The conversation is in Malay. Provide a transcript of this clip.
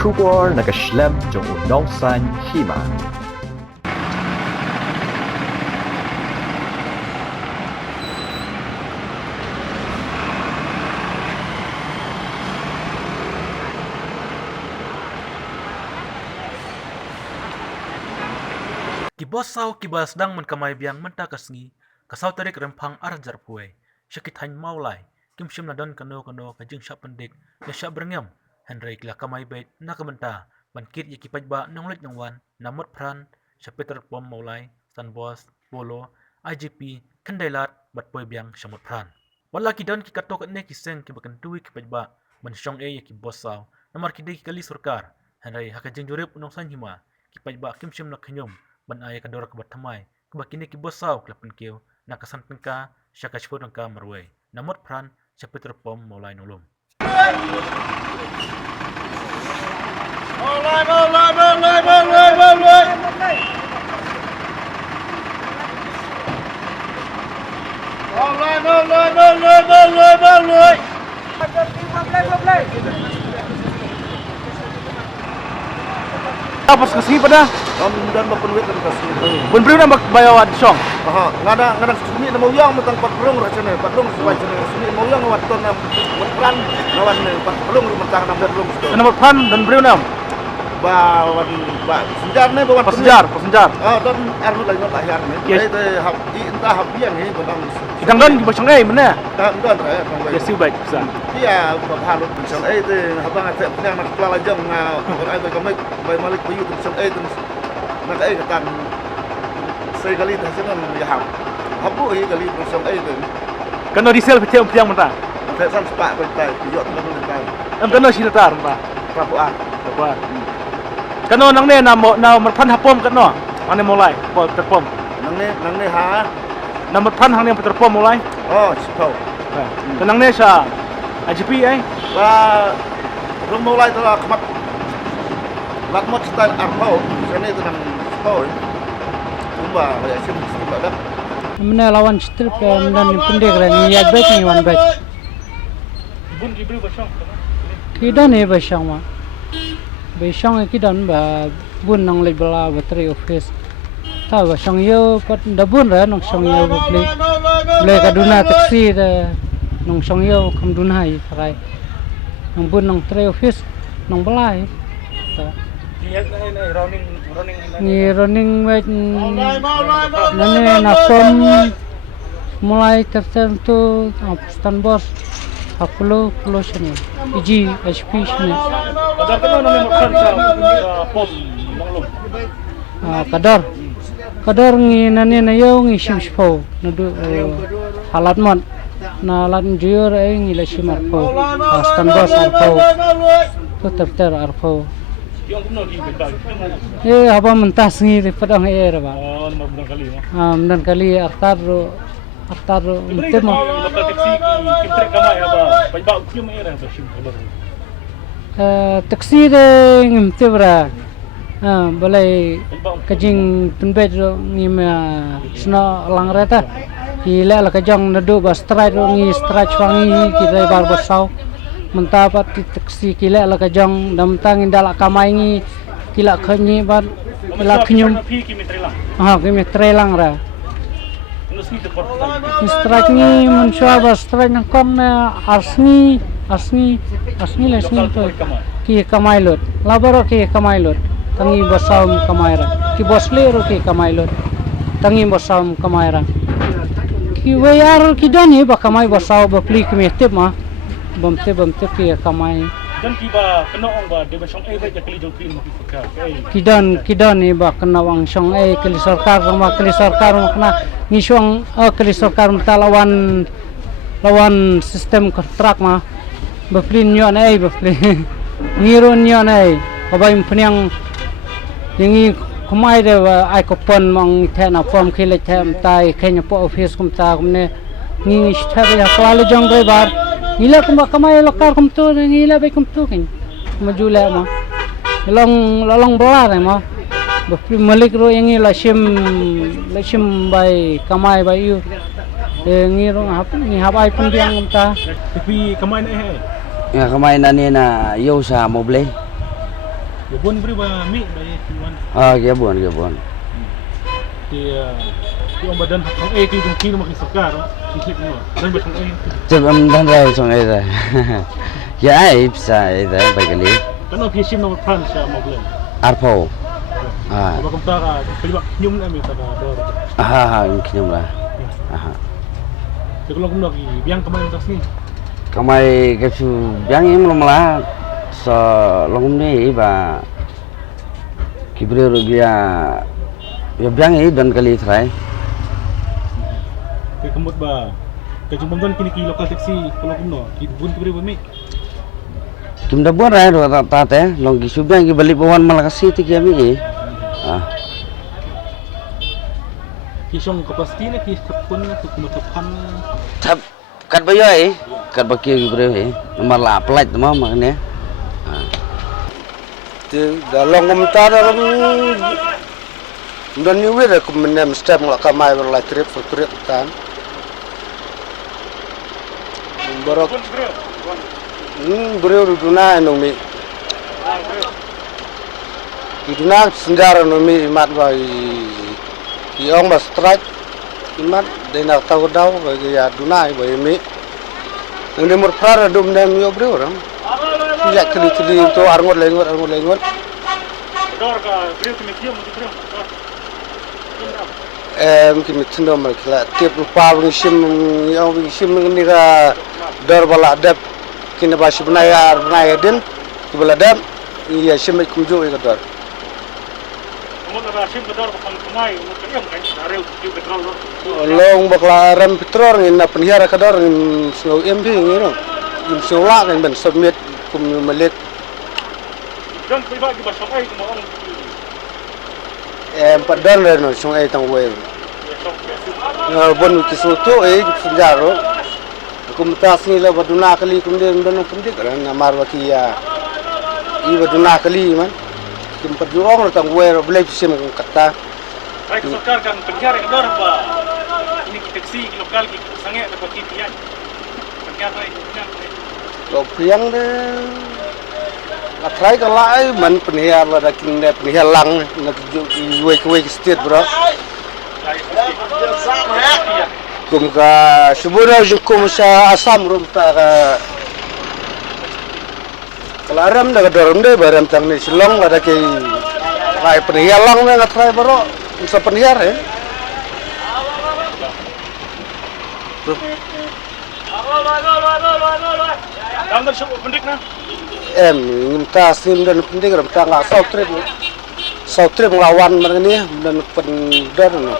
Kubor nakaslem jong unongsan hima. Kibosau kibas dang menkamai biang menta kasngi kasau tarik rempang aranjar puai syakit hain maulai kimshim nadon kano kajing syak pendik na syak berngam Henry kila kamai bait na kamenta bankit yaki pajba nonglet nongwan namot pran syapeter pom maulai sanbos polo IGP kendailat bat poi biang syamot pran wala kidon ki katok ne kiseng ki bakan tui ki pajba ban syong yaki bosau namar kidai kali surkar Henry hakajing jurip unongsan hima ki pajba kimshim na khanyum ban ay kador ke batamai ke bakini ki bosau klapen kiu na kasan tengka syaka shpur tengka marwei namot pran syapeter pom maulai nolom Pas kesini pada dan berpenuhi dan kasih. benberi nak bayawan song. Aha, ngada suni nama uyang matang 40 rasane, 40 sesuai sini. Suni nama uyang waton nam mutran lawan 40 matang 60. Nomor pan dan beri nam. Ba senjar ne bawan Pesenjar. dan arnu lagi lahir ne. Yes. Itu entah habian ni badang. Kita kan di bosong mana? Dan raya bang. Ya siu baik bisa. Iya, halut macam itu habang ada penyang nak kelala jam orang itu kami bay malik bayu macam itu nak katan saya kali hasilnya ya habu kali macam itu Kena resell pecah piang mentah. saya sepak betai yuk kita boleh tahu Kena silatar mentah. prapuan Apa? Kena nang ne na merpan hapom kena. Mana mulai? Terpom. nang ni ha Na merpan hang ne terpom mulai. oh sepau Tenang ne sa IGP ai. ba belum mulai telah kemat lakmot style arpau sana itu nang sepau kumba ya sim dah Mana lawan strip dan pendek ni ya baik ni wan baik. Bun diberi bosong. Kita ni besang mah. Besang kita ba bun nang le bela bateri office. Ta besang yo pat da bun ra nang song yo beli kaduna taksi da nang song yo kam dunai rai. Nang bun nang bateri office nang belai. Ta ni running baik nane na form mulai tertentu stand boss 40 sini iji HP sini Kadar kena nang merpan sa pom manglum. kadar ngi nane na yo ngi shimspo nadu halat mon na lan jur ai ngi la shimarpo stand boss arpo to terter arpo Yang kena di betal. apa mentas ngi di padang air ba Oh, nomor bulan kali ya. dan kali artar Tema lokal taksi kimtrek kamai apa? Pajak kium era bersim kabar. taksi de ngimte bra balai kajing penbet ngima sna langreta kila la kajang nadu ba strike ngi strike wangi kita bar basau mentapat taksi kila la kajang dam tang indala kamai ngi kila khanyi ban kila knyum kimi trelang ra strike ni mensua ba strike nang kom na asni lesni to ki kamai lot labaro ki kamai lot tangi basam kamai ra ki bosle ro ki kamai lot tangi basam kamai ra ki wayar ki dani ba kamai basau ba pli ki metep ma bamte ki kamai Dan tiba kena orang ba dia besong baik kali jong clean maki fakar. kidan ni ba kena wang song kali sarkar makna ngisong kali sarkar lawan sistem kontrak ma baflin nyon baflin ngiron nyon abay pnyang yangi kumai de ai kopon mang thena form khile them tai khenya po office kum ta kumne ngi sthab ya klalu jong bar Nila kamay lokar kum tu nila bay kum tu kin majula ma lolong belar ma malik ro yang lashim bay kamay bay yu ngi ro ni habai pun biang ta Tapi kamai na Nga kamay na ni na yo sa moble. Gabon beri ba mi dari tuan. Gabon. Di ông badan sang A ki dong ki makin sekar. Ki mo. Dan ba sang A. Chụp âm thân rồi xong ấy rồi. Dạ ấy bisa ấy rồi phải cái lý. Kan op yesim nomor plan sa mo blem. Arpo. Ba kum ta ka pelibak nyum na mi ta ka dor. Mungkin lah. Kalau kum lagi biang kemarin tas ni. Kamai cái chú biang em lo malah so longum ni ba kibre rugia ya biang ấy dan kali try. Ke kemut ba. Ke jumbang don kini ki lokal taxi kalau kum no. Ki bun kibre ba mi. Kim dah buat rai dua tat long ki subiang ki balik bawan malah kasih ti kami Ki song kapasiti na ki kapun na kumatapan. Thap kat bayo kat bakir ki bre nomor la pelat mah makne. Thì đã long ngâm ta đó dan ni wir aku menem step ngak kamai berla trip for trip tan borok bro duna no mi duna sendara no mi mat ba i ong ba strike imat de nak tahu dau ba ya duna ba mi ngi mur prara dum nem yo bro ram ya kli to arngot lengot Dor ka bro kini kiam mo bro. Mungkin itu nomor kita tiap lupa mengisi ni ka dor bala adab kini basi benaya din bala adab iya sim kumjo ka dor Mo na sim ka dor ka pangkumay mo kayam kay darel ki petrol do. long bakla ram petrol ni na penjara ka dor snow MP ni no im sola kan ben submit kum malik Dan priba ki ba sakay mo ang padal no sung ay tang way bon kisuto penjaro kum tas ni la baduna kali kum den dan pendik na marwa ki ya I baduna kali man kum perjuang tang way ro blai sim kata Baik sarkar kan penjara ka dor ba. Ini ki taxi ki lokal ki sange na pati tiyan. Penjara lo priang de atrai ka lai man penhiar la da king ne penhiar lang na way state bro kum ka subura jukum sa asam rum ta ka kalaram da dorum de baram tang ni silong ada ke kai penhiar lang na atrai bro sa penhiar Damdar siya pendik na. Minta sim dan penting ram ta nga South trip nglawan man ni dan pendar no